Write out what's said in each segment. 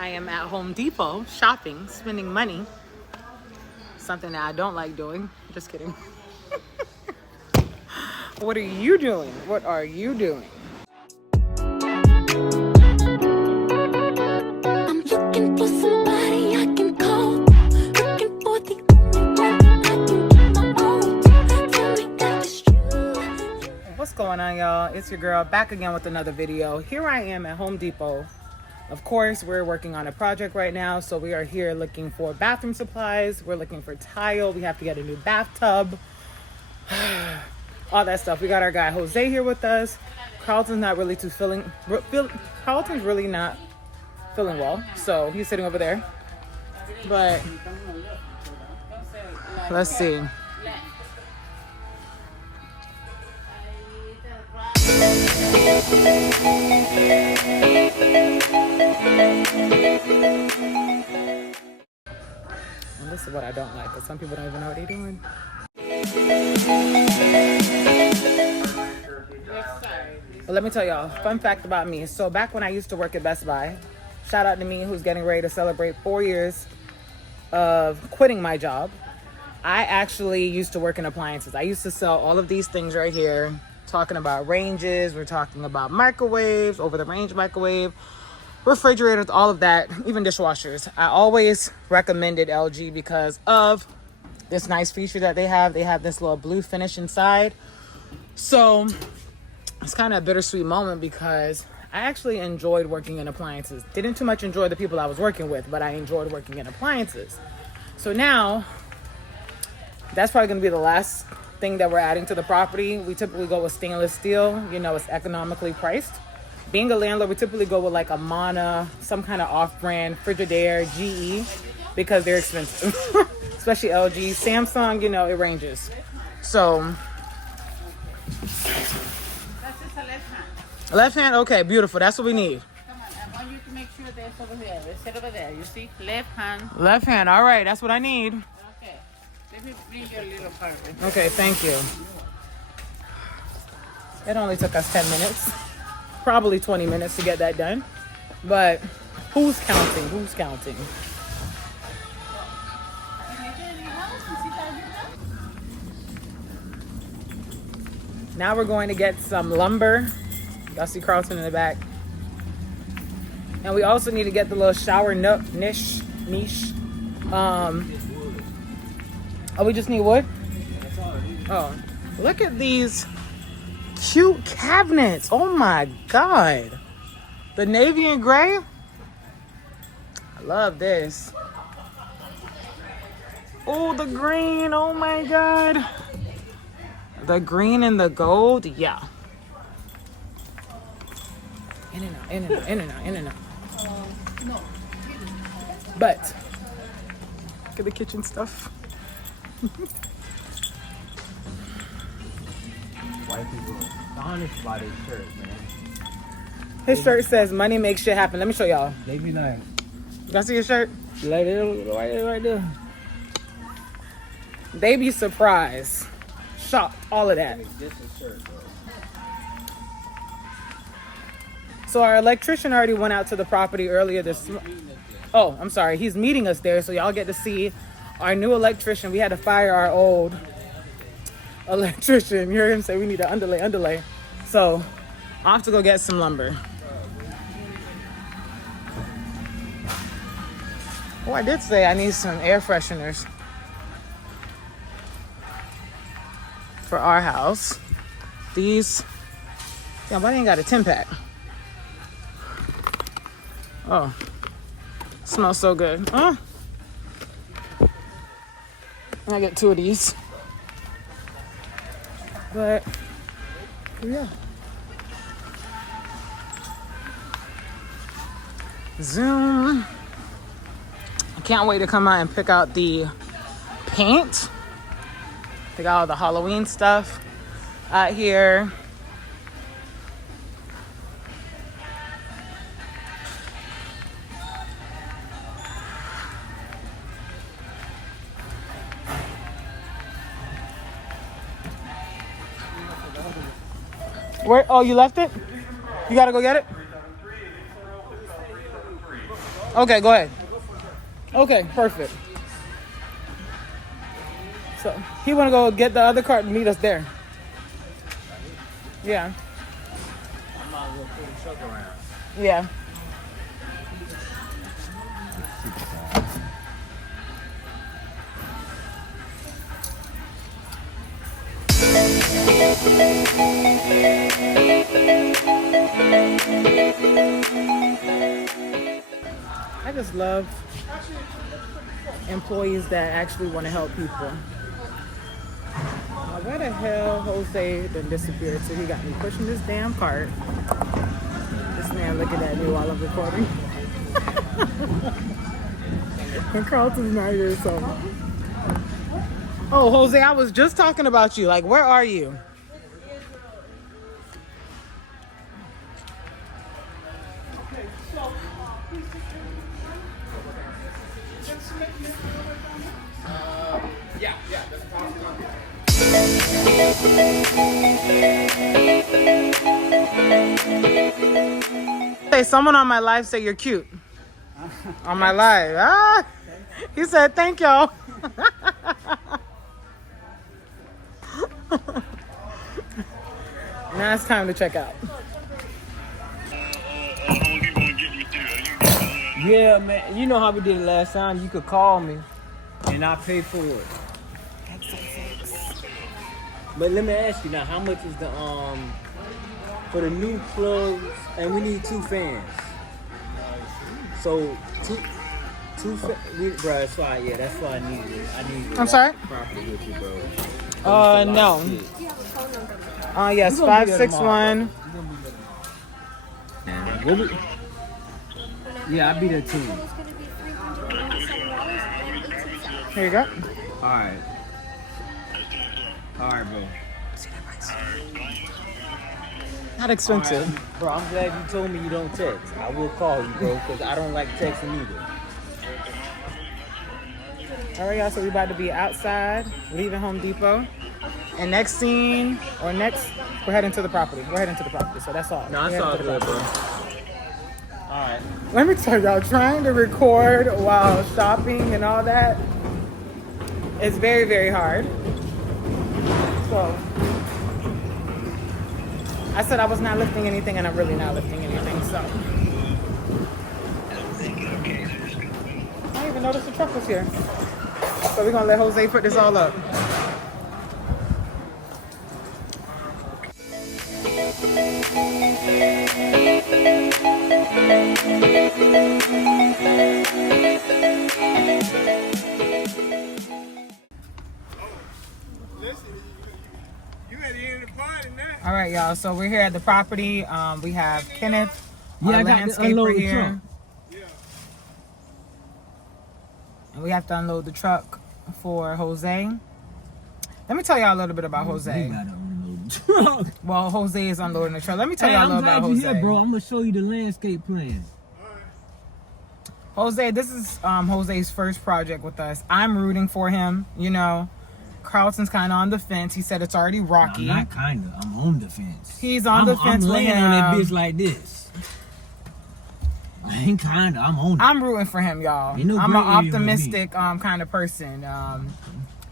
I am at Home Depot shopping, spending money. Something that I don't like doing. Just kidding. What are you doing? What are you doing? I'm looking for somebody I can call. Looking for the only one I can get my own. Tell me that it's true. What's going on, y'all? It's your girl back again with another video. Here I am at Home Depot. Of course, we're working on a project right now, so we are here looking for bathroom supplies. We're looking for tile. We have to get a new bathtub. All that stuff. We got our guy Jose here with us. Carlton's really not feeling well, so he's sitting over there. But let's see. And this is what I don't like, because some people don't even know what they're doing. But let me tell y'all, fun fact about me. So back when I used to work at Best Buy, shout out to me who's getting ready to celebrate 4 years of quitting my job. I actually used to work in appliances. I used to sell all of these things right here. Talking about ranges, we're talking about microwaves, over the range microwave, refrigerators, all of that, even dishwashers. I always recommended LG because of this nice feature that they have. They have this little blue finish inside. So it's kind of a bittersweet moment because I actually enjoyed working in appliances. Didn't too much enjoy the people I was working with, but I enjoyed working in appliances. So now that's probably going to be the last thing that we're adding to the property. We typically go with stainless steel. You know, it's economically priced. Being a landlord, we typically go with like a Mana, some kind of off-brand, Frigidaire, GE, because they're expensive. Especially LG. Samsung, you know, it ranges. So That's just a left hand. left hand, okay, beautiful. That's what we need. Come on, I want you to make sure that's over here. Let's sit over there. You see? Left hand. Left hand, all right, that's what I need. Okay. Let me bring your little part. Okay, thank you. It only took us 10 minutes. Probably 20 minutes to get that done. But who's counting? Who's counting? Now we're going to get some lumber. Y'all see Carlton in the back. And we also need to get the little shower niche. Oh, we just need wood? Oh, look at these cute cabinets. Oh my God. The navy and gray. I love this. Oh, the green. Oh my God. The green and the gold. Yeah. In and out, in and out, in and out, in and out. But look at the kitchen stuff. White people astonished by this shirt, man. His shirt says money makes shit happen. Let me show y'all. They be like, Y'all see his shirt? right there. They be surprised. Shocked. All of that. This is shirt, bro. So our electrician already went out to the property earlier this Oh, I'm sorry. He's meeting us there, so y'all get to see our new electrician. We had to fire our old electrician. You heard him say we need to underlay. So I'll have to go get some lumber. Oh, I did say I need some air fresheners for our house. These, yeah, but I ain't got a 10-pack. Oh, smells so good. I get 2 of these. But yeah. Zoom. I can't wait to come out and pick out the paint. Pick out all the Halloween stuff out here. Where? Oh, you left it? You gotta go get it? Okay, go ahead. Okay, perfect. So he want to go get the other cart and meet us there. Yeah. I might as well pull the truck around. Yeah. I just love employees that actually want to help people. Now, where the hell Jose done disappeared to? He got me pushing this damn cart. This man looking at me while I'm recording. And Carlton's not here, so. Oh, Jose, I was just talking about you. Like, where are you? Hey, someone on my live say you're cute. On my live. Ah, he said thank y'all. Now it's time to check out. Yeah, man. You know how we did it last time. You could call me, and I pay for it. But let me ask you now, how much is the for the new plugs? And we need 2 fans. So bro. That's why. Yeah, that's why I need it. I need. I'm sorry? Property with you, bro. No. Yes, 561. Yeah, I'll be there too. Here you go. Alright. Alright, bro. Not expensive. Right. Bro, I'm glad you told me you don't text. I will call you, bro, because I don't like texting either. All right, y'all. So we about to be outside, leaving Home Depot. And next scene, or next, we're heading to the property. We're heading to the property, so that's all. No, I saw it good, bro. Alright. Let me tell y'all, trying to record while shopping and all that is very, very hard. So, I said I was not lifting anything, and I'm really not lifting anything, so. I didn't even notice the truck was here. So we're gonna let Jose put this all up. All right, y'all. So we're here at the property. We have Kenneth, our landscaper here. And we have to unload the truck for Jose. Let me tell y'all a little bit about Jose. Well, Jose is unloading the truck. Let me tell y'all a little about Jose. Here, bro. I'm gonna show you the landscape plan. Jose, this is Jose's first project with us. I'm rooting for him. You know, Carlton's kind of on the fence. He said it's already rocky. No, I'm not kind of. I'm on the fence. He's on the fence. I'm laying on that bitch like this. I ain't kind of. I'm on it. I'm rooting for him, y'all. No, I'm an optimistic kind of person.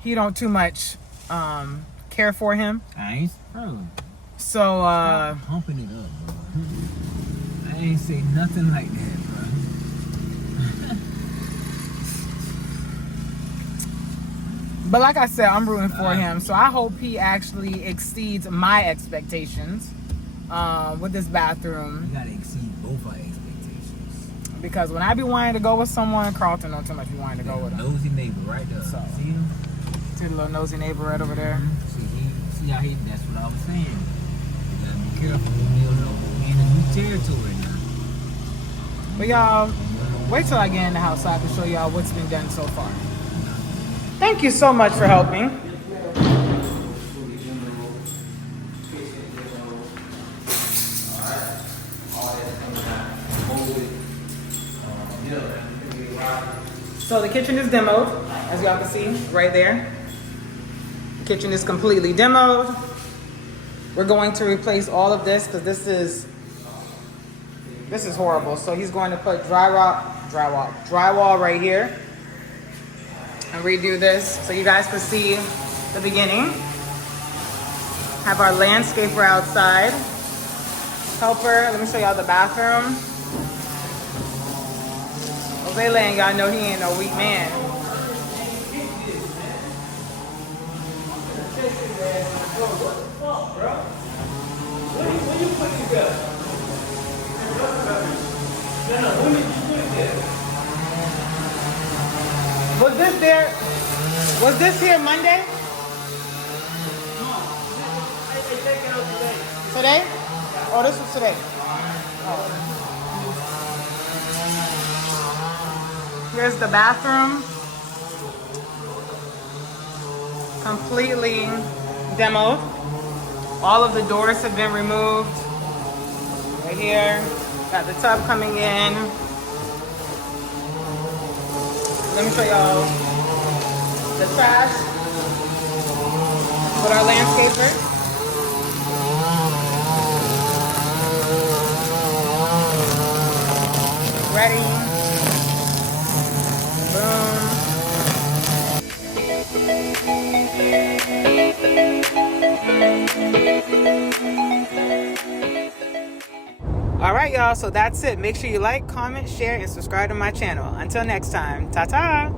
He don't too much care for him. I ain't. Bro. So Stop pumping it up, bro. I ain't say nothing like that, bro. But like I said, I'm rooting for him. So I hope he actually exceeds my expectations with this bathroom. You gotta exceed both our expectations. Because when I be wanting to go with someone, Carlton don't too much be wanting to go with him. Nosy neighbor right there. So, see him? See the little nosy neighbor right over there. Mm-hmm. See how he, that's what I was saying. You gotta be careful. We in a new territory now. But y'all, wait till I get in the house so I can show y'all what's been done so far. Thank you so much for helping. So the kitchen is demoed, as y'all can see right there. The kitchen is completely demoed. We're going to replace all of this because this is This is horrible. So he's going to put drywall right here and redo this so you guys can see the beginning. Have our landscaper outside. Helper, let me show y'all the bathroom. Jose letting y'all know he ain't no weak man. Was this there? Was this here Monday? Today? Oh, this was today. Oh. Here's the bathroom. Completely demoed. All of the doors have been removed. Right here. Got the tub coming in. Let me show y'all the trash with our landscaper. Ready. Boom. All right, y'all. So that's it. Make sure you like, comment, share, and subscribe to my channel. Until next time. Ta-ta.